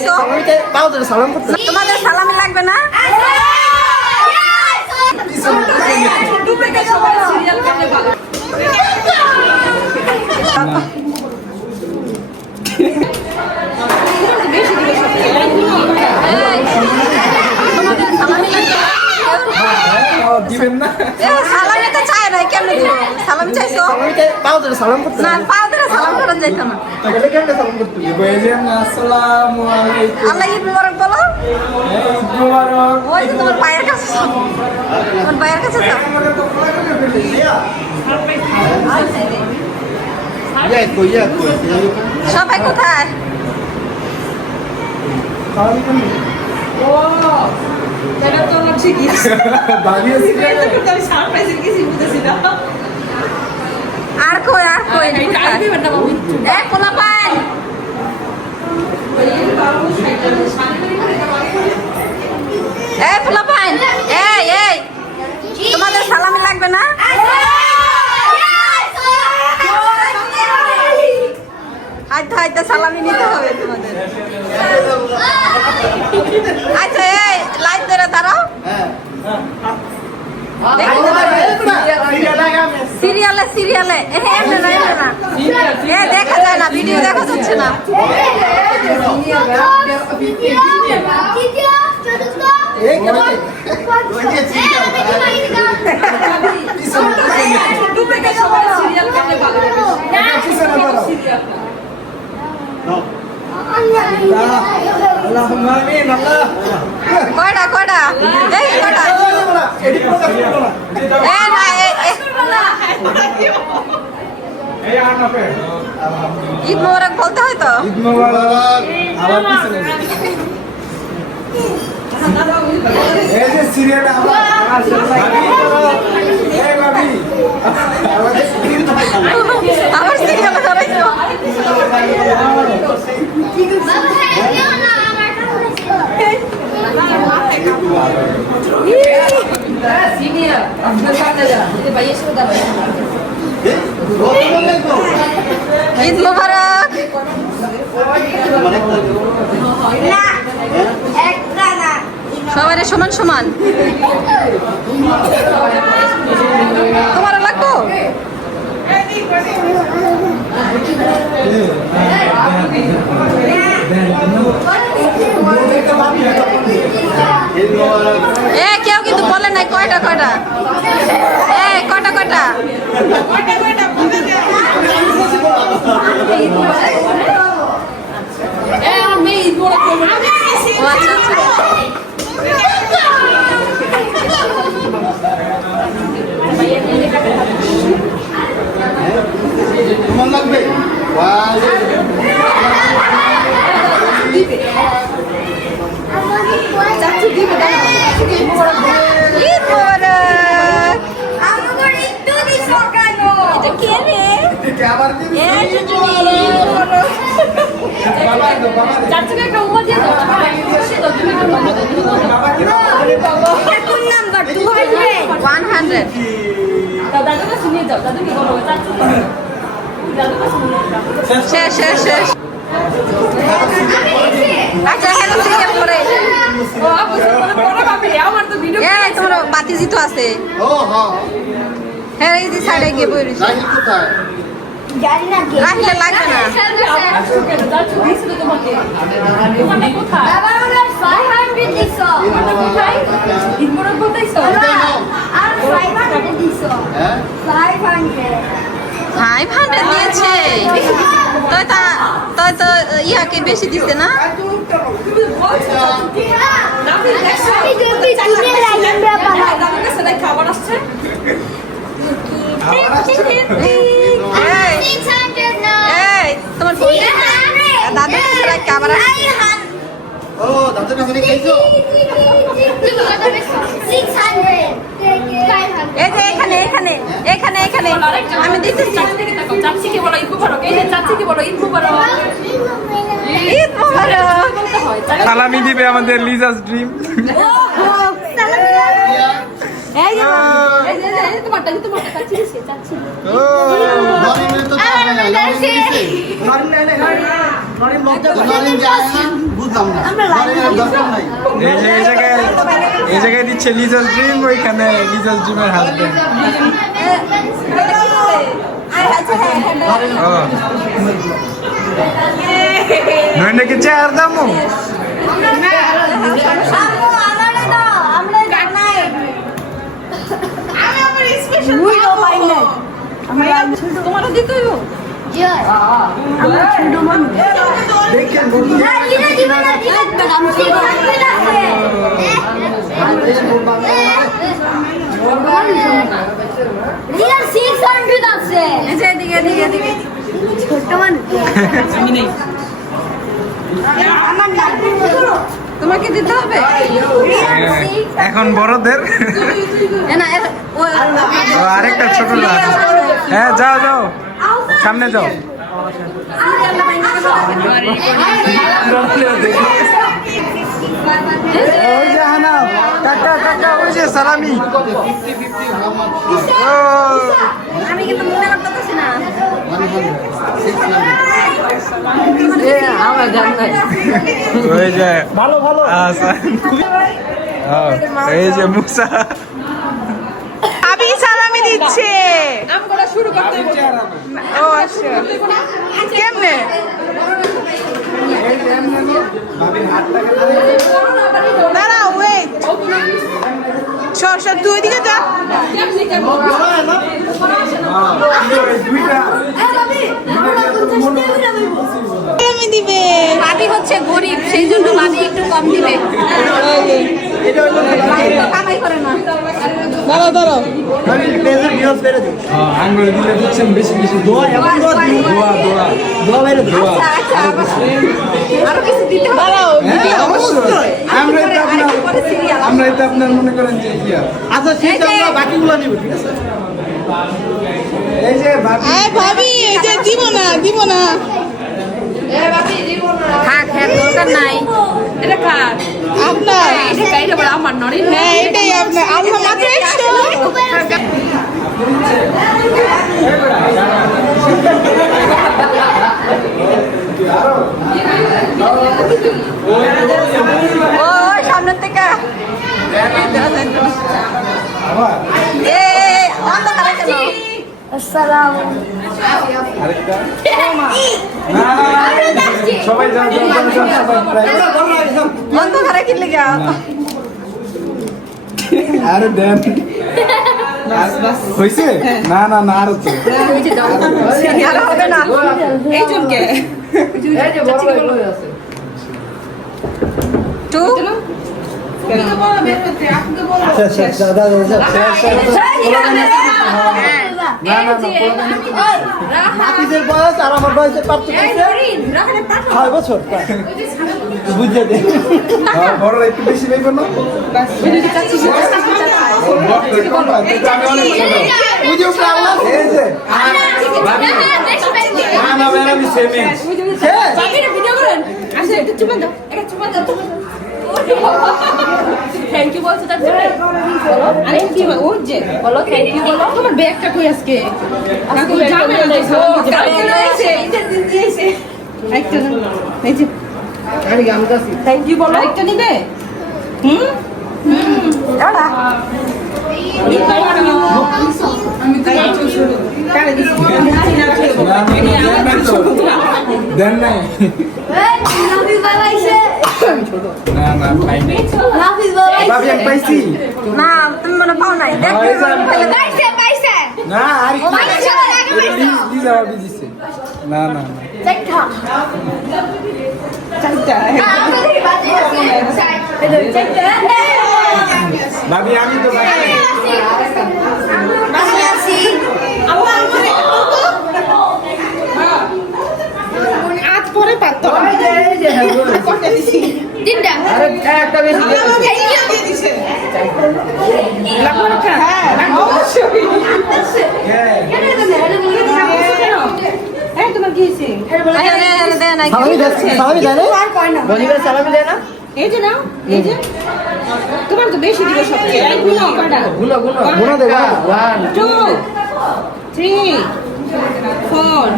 চাইছো? তোমাদের সালামি লাগবে না? সালামি তো চাই না, কেমনে দিব? সালামি চাইছো? না, পাও ধরে সালাম করা যাইতো না। আল্লাহ ঈদ মুবারক বলো। ওই তো তোমার পায়ের কাছে, তোমার পায়ের কাছে যাও। সবাই কোথায়? আর কই কোলা পান পোলা পান এই তোমাদের সালামি লাগবে না? হাইতে সালামি নিতে হবে তোমাদের। আচ্ছা এই লাইট ধরে দাঁড়াও। সিরিয়ালে দেখা যায় না, ভিডিও দেখা যাচ্ছে না। কয়টা এই কয়টা ঈদ মোবারক বলতে হয় তো। ঈদ মোবারক আবার পিছনে এই যে সিরিয়াল আবার এই ভাবি আবার সিরিয়াল ধরাইছো। সিনিয়র আপনার সামনে যা এই ভাই এসে দাও। ঈদ মোবারক। সবারই সমান সমান। তোমার লাগবো? কেউ কিন্তু বলে নাই কয়টা কয়টা লাগবে শেষ। আচ্ছা তোমার বাতিজি তো আছে। হ্যাঁ এই যে সাইডে গিয়ে বই রাখলে লাগবে না। ভাই ভান্ডার দিয়েছে তাই তো ইয়াকে বেশি দিছে না। খাবার আসছে তোমার দাদুর কাছে খাবার আসছে। এখানে আমি দিতেছি। সালামি দিবে আমাদের লিজাস ড্রিম। তোমারটা বুঝলাম না আমরা লাইভ দরকার নাই এই জায়গায় দিচ্ছে লিজাস ড্রিম, ওইখানে লিজাস ড্রিমের হাজবেন্ড। নইনাকে চেয়ার দামো তোমার দিতে হইব আমরা ছোট মানুষ তোমাকে দিতে হবে এখন বড়দের। ও, আরেকটা ছোট লাল। হ্যাঁ যাও যাও, সামনে যাও। ওই যে হানা, কাকা কাকা, ওই যে সালামি। ও, আমি কিন্তু মনে করতেছি না ওই যে ভালো ভালো। এই যে মুসা আবি সালামি দিচ্ছে। আমগুলো শুরু করতে ও আচ্ছা, কেমনে? দাঁড়া, ওয়েট। সর সর, তুই ওইদিকে যা। সালামি দিবে। মাটি হচ্ছে গরিব, সেই জন্য মাটি একটু কম দিবে। কামাই করে না। দাঁড়াও দাঁড়াও। আঙ্গুল দিলে দিচ্ছেন বেশি বেশি। দোয়া দোয়া দোয়া বাইরে দোয়া। আচ্ছা, আরো কিছু দিতে হবে। দাঁড়াও, অবশ্যই আমরাই তো আপনার মনে করেন যে কি আর। আচ্ছা সেটা আমরা বাকিগুলো নিব, ঠিক আছে? এই যে ভাবি, আয় ভাবি, এই যে দিব না, দিব না। থাক, দরকার নাই। এটা কার? আপনার। এটা বড় আমার নড়ি। হ্যাঁ, এটাই আপনার। আমরা মাত্র 100। ওই সামনের থেকে অন্ধকারে কেন? আরেকটা না, সবাই যাও যাও যাও, সবাই অন্ধকারে কিনলে গা আরে দেন হয়েছে। না না না, আরো তো আর হবে না। এই জনকে টু হাফিজের বয়স আর আমার বয়সের পার্থক্য 6 বছর। বুঝতে দে বড় একটু বেশি নেই কোনো। এই যে না না ম্যাডাম সেমিং থ্যাংক ইউ বলছো তার জন্য। আরে কি ও যে বলো থ্যাংক ইউ বলো। তোমার ব্যাগটা কই আজকে? কাকু যাবে না দেখো। কালকে রয়েছে এটা দিয়েছে। একটা এই যে আমি গান গাছি। থ্যাংক ইউ বলো। আরেকটা নিবে? দাঁড়া আমি তো কারে দিছি দেন নাই। না না পাই নাই। ভাবি আমি পাইছি। না তুমি মনে পাও নাই। দেখ না আর কি লিজা ভাবি দিছে। না না না ভাবি আমি তো আজ পরে পারতাম। একটা বেশি সালামি দেয় না? বলিবার সালামি দেয় না? এই যে নাও এই যে তোমার তো বেশি দিবে সবচেয়ে। গুনো কয়টা? গুলো গুলো গুলো দেবা 1 2 3 ফোন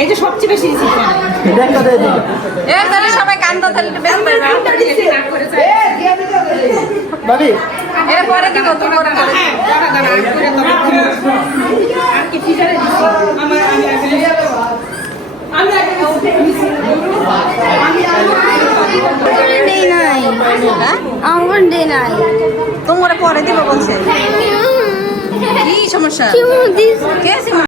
এই যে সবচেয়ে বেশি রিসিভ করে ব্যাগটা দিয়ে দিন এর তাহলে সবাই কান্দো তাহলে একটু বের করে নাম্বার দিচ্ছে না করে চাই ভাবি এর পরে কি করতে পরে করে হ্যাঁ দাঁড়া দাঁড়া আর করে তবে আর কি ফিজারে দিছি আমি আগে দেই নাই আমার দেই নাই তোমরা পরে দিব বলছে কি সমস্যা কে আছে